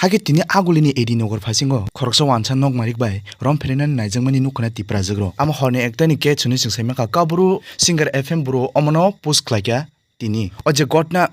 Hage tini agulini edi nogor phasingo khoroksa wancha nog marik bai rom pherinan naijangmani nukuna tipra jagro ama horne ektani ke chuni singsaima ka kaburu singer FM bro omono post khlaika tini oje gotna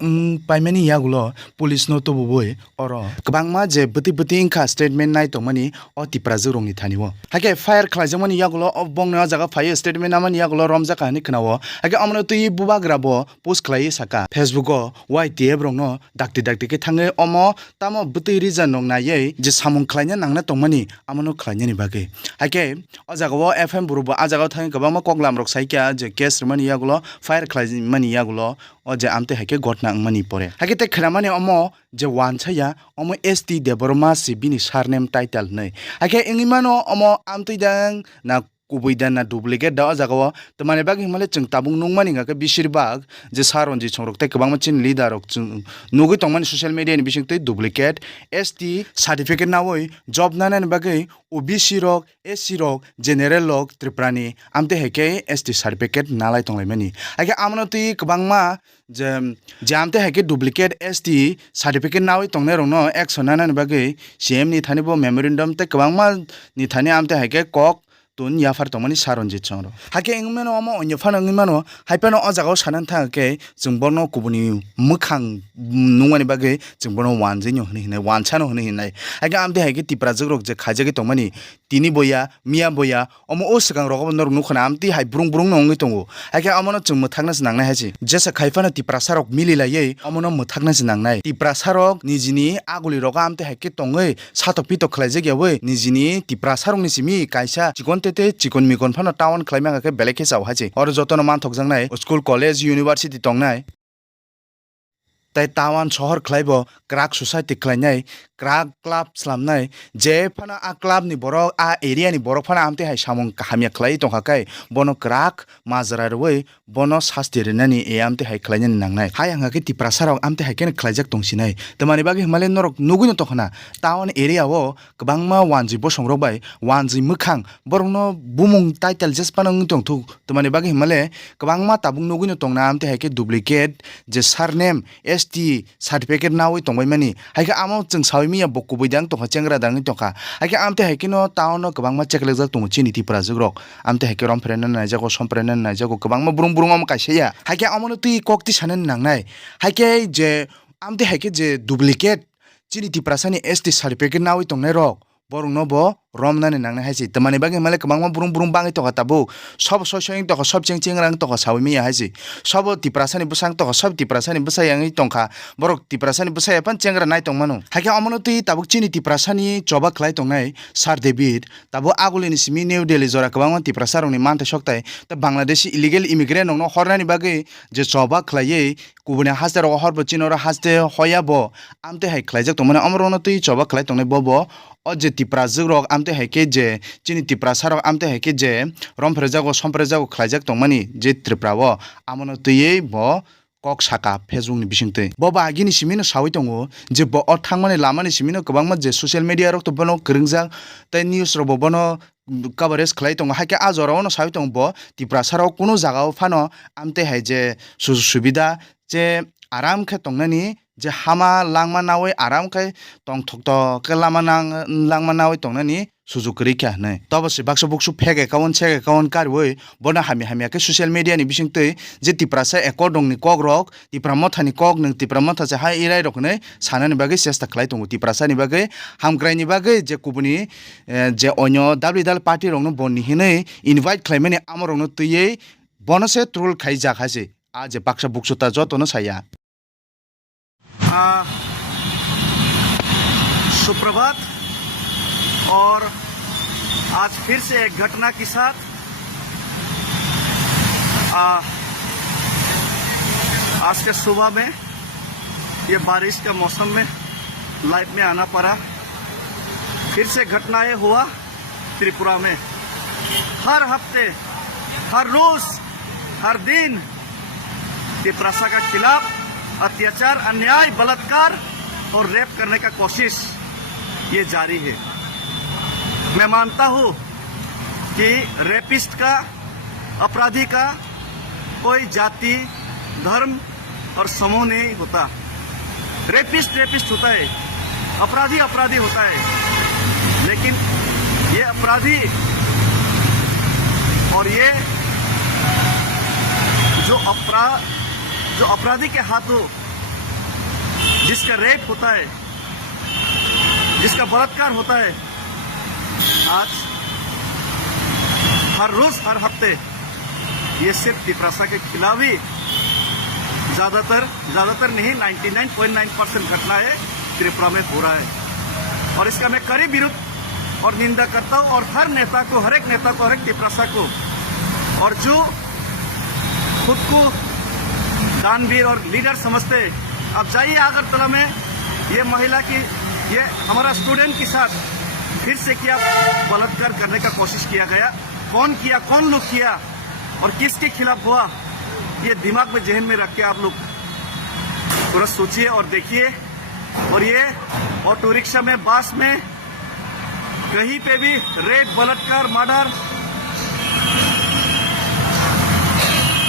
paimani yagulo police no to boi oro kabangma je bati bati inka statement nai tongmani o tipra jogrongni thaniwo hage fire khlaijamani yagulo bongna jaga fire statement amani yagulo romja kahani khnawo hage amno tui bubagrabo post khlai saka facebook o YTF rongno dakti ke thange omo tamo bati reason nong naye je samung khlaina nangna tongmani amano khlaina ni bage hage o jaga o FM burubo a jaga thange kabangma koklam rok saikya je case mani yagulo fire khlaijamani yagulo oje amte hake gotna mani pore hake te khramani omo je wanchaya omo ST Deborma Sibini surname title nei hake ingimano omo amte dang na kubuidan na duplicate da jagawa tamane bag himale chung tabung nungmani nga ke bisirbag je saronji chongrokte kabang machin leader rok chung nugi tongmani social media ni bisingte duplicate ST certificate nawoi job nanan bagai OBC rok SC rok general rok triprani amte heke ST certificate nalai tonglaimani hake amnoti kabangma jamte hake duplicate ST certificate nawi tongne rongno action nanan bagai CM ni thani bo memorandum te kabangma ni thani amte hake kok tun yafar tongmani saronji chongro hake ingmeno omo onyofana ngimano haipano o jagao sanan thake jungborno kubuni mukhang nungmani bage jungborno wanjinyo hni hne wanchano hni hinai hake amte hake tipra jogrok je khajage tongmani tini boya mia boya omo o sikang rogo nor nukhana amti hai brung nongi tongo hake amono chung muthakna sinangnai haji jesa khaifana tipra sarok mililaye amono muthakna sinangnai tipra sarok nijini aguli roga amte hake tongai satok pitok khlaijage yawe nijini tipra sarok ni simi kaisa chikon te chikon mikon phano town khlaimang ke beleke chaw haji or jotono manthok jangnai school college university tongnai tai tawan shohor khlaibo crack society khlainai crack club slamnai je phana a club ni borok a area ni borok phana amte hai samung hamya khlai tonghakai bono crack majra roi bono sasti renani e amte hai khlainani nangnai hai anga ke tipra sarok amte hai ken khlaijak tongsinai tamani bagi himalayan norok nuguino tokhana town area o kabangma wanji bosong robai wanji mukhang borongno bumung title jespanang tongthuk tamani bagi himale kabangma tabung nuguino tongna amte hai ke duplicate je surname ST certificate nawi tongbaimani hai ke amo chung miya bokku bidang tongha chengra dang tongka hake amte hakino town no kabangma cheklejak tong chini tipra jogrok amte hake rom frenan najago somprenan najago kabangma burung am kaisaya hake amono tui kokti sanan nangnai hake je amte hake je duplicate chini tipra sani ST certificate nawi tongnai rok borong no bo romnani nangnai haisi tamani bagi male kabangma burung bangi toka tabu sob sosoing toka sob chengcheng rang toka sawimi ya haisi sob tiprasani busang toka sob tiprasani busayang tongka borok tiprasani busaya pan chengra nai tongmanu hake amono tui tabuk chini tiprasani choba khlai tongnai Sir David tabu agulini simi New Delhi jora kabangma tiprasarong ni mante soktai ta Bangladeshi illegal immigrant nongno hornani bagi je choba khlaiye kubune haste ro horbo chinora haste hoyabo amte hai khlaijak tongmani amrono tui choba khlai tongnai bobo o je tipra jogrok amte hake je chini tipra sarok amte hake je romprejago somprejago khlaijak tongmani je triprao amono tuye bo kok saka Facebook ni bisingte bo bagini simino sawi tongo je bo o thangmani lamani simino kabangma je social media rok to bono kringjak tai news ro bono coverage khlai tongo hake ajoro no sawi tongo bo tipra sarok kuno jagao phano amte hai je subida je aram khe tongnani je hama langma nawi aram khai tong thokto ke lama langma nawi tongnani sujukri kya nai tobasi bakso buksu fake account check account karwoi bona hamia ke social media ni bisingtei je tiprasa account ni kogrok tipramotha ni kog ning tipramotha je hai irai rok nei sanani bagai chesta khlai tongo tiprasa ni bagai hamkrai ni bagai je kubuni je onyo dabli party rok no bonni hinei invite khlaimani amorok no tuiye bonose troll khai jakhase a je bakso buksu ta joto no saya सुप्रभात और आज फिर से एक घटना के साथ आज के सुबह में ये बारिश का मौसम में लाइव में आना पड़ा फिर से घटनाएं हुआ त्रिपुरा में हर हफ्ते हर रोज हर दिन तिप्रासा के खिलाफ अत्याचार अन्याय बलात्कार और रेप करने का कोशिश ये जारी है। मैं मानता हूँ कि रेपिस्ट का अपराधी का कोई जाति धर्म और समूह नहीं होता। रेपिस्ट होता है अपराधी अपराधी होता है, लेकिन ये अपराधी और ये जो अपराधी के हाथों जिसका रेप होता है, जिसका बलात्कार होता है, आज हर रोज हर हफ्ते ये सिर्फ तिपरासा के खिलाफ ही ज्यादातर नहीं 99.9% घटना है त्रिपुरा में हो रहा है। और इसका मैं कड़ी विरोध और निंदा करता हूं, और हर नेता को, हर एक नेता को, हर एक तिपरासा को, और जो खुद को दानवीर और लीडर समझते, अब जाइए अगरतला में ये महिला की, ये हमारा स्टूडेंट के साथ फिर से क्या बलात्कार करने का कोशिश किया गया, कौन किया, कौन लोग किया और किसके खिलाफ हुआ, ये दिमाग में जहन में रख के आप लोग थोड़ा सोचिए और देखिए। और ये ऑटो रिक्शा में, बस में, कहीं पे भी रेप, बलात्कार, मर्डर,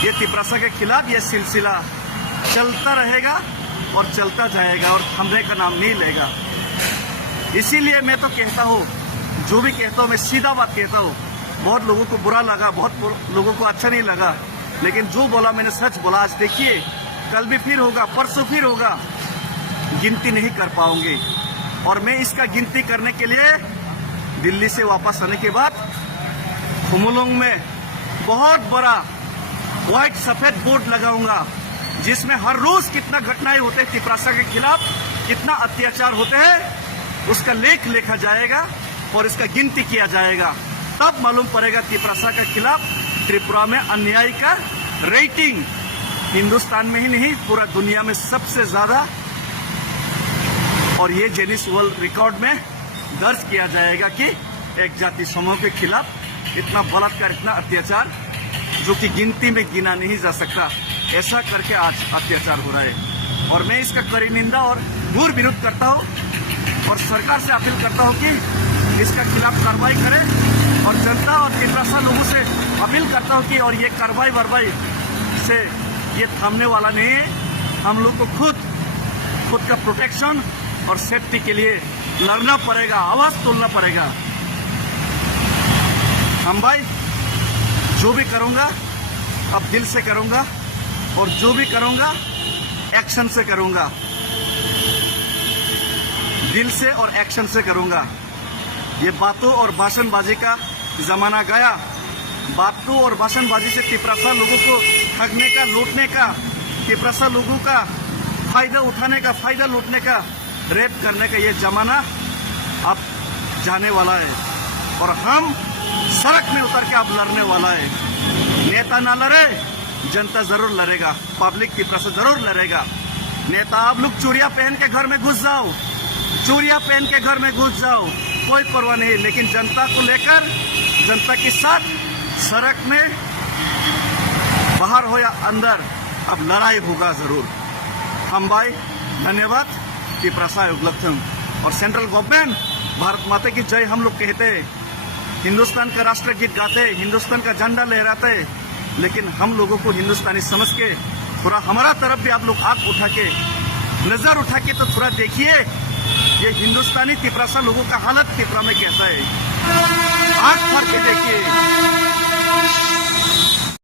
ये तिपरासा के खिलाफ ये सिलसिला चलता रहेगा और चलता जाएगा और थमने का नाम नहीं लेगा। इसीलिए मैं तो कहता हूँ, जो भी कहता हूँ मैं सीधा बात कहता हूँ। बहुत लोगों को बुरा लगा, बहुत लोगों को अच्छा नहीं लगा, लेकिन जो बोला मैंने सच बोला। आज देखिए, कल भी फिर होगा, परसों फिर होगा, गिनती नहीं कर पाओगे। और मैं इसका गिनती करने के लिए दिल्ली से वापस आने के बाद खुमलोंग में बहुत बड़ा व्हाइट सफेद बोर्ड लगाऊंगा, जिसमें हर रोज कितना घटनाएं होते हैं तिपरासा के खिलाफ, कितना अत्याचार होते हैं, उसका लेख लिखा जाएगा और इसका गिनती किया जाएगा। तब मालूम पड़ेगा तिपरासा के खिलाफ त्रिपुरा में अन्याय का रेटिंग हिंदुस्तान में ही नहीं, पूरा दुनिया में सबसे ज्यादा। और ये गिनीज वर्ल्ड रिकॉर्ड में दर्ज किया जाएगा कि एक जाति समूह के खिलाफ इतना बलात्कार, इतना अत्याचार, जो कि गिनती में गिना नहीं जा सकता, ऐसा करके आज अत्याचार हो रहा है। और मैं इसका कड़ी निंदा और घोर विरोध करता हूँ और सरकार से अपील करता हूँ कि इसका खिलाफ कार्रवाई करें। और जनता और तिपरासा लोगों से अपील करता हूँ कि और ये कार्रवाई वारवाई से ये थामने वाला नहीं है। हम लोग को खुद का प्रोटेक्शन और सेफ्टी के लिए लड़ना पड़ेगा, आवाज तोड़ना पड़ेगा। हम भाई जो भी करूंगा अब दिल से करूंगा, और जो भी करूंगा एक्शन से करूंगा, दिल से और एक्शन से करूंगा। ये बातों और भाषणबाजी का जमाना गया। बातों और भाषणबाजी से तिपरासा लोगों को ठगने का, लूटने का, तिपरासा लोगों का फायदा उठाने का, फायदा लूटने का, रेप करने का ये जमाना अब जाने वाला है। और हम सड़क में उतर के अब लड़ने वाला है। नेता ना लड़े, जनता जरूर लड़ेगा, पब्लिक तिपरासा जरूर लड़ेगा। नेता आप लोग चूड़िया पहन के घर में घुस जाओ, चूड़िया पहन के घर में घुस जाओ, कोई परवाह नहीं, लेकिन जनता को लेकर, जनता के साथ सड़क में, बाहर हो या अंदर, अब लड़ाई होगा जरूर। हम भाई धन्यवाद तिपरासा उपलब्धम। और सेंट्रल गवर्नमेंट, भारत माता की जय हम लोग कहते हैं, हिंदुस्तान का राष्ट्र गीत गाते, हिंदुस्तान का झंडा लहराते, लेकिन हम लोगों को हिंदुस्तानी समझ के थोड़ा हमारा तरफ भी आप लोग आंख उठा के, नजर उठा के तो थोड़ा देखिए ये हिंदुस्तानी तिपरासा लोगों का हालत त्रिपुरा में कैसा है। आंख भर के देखिए।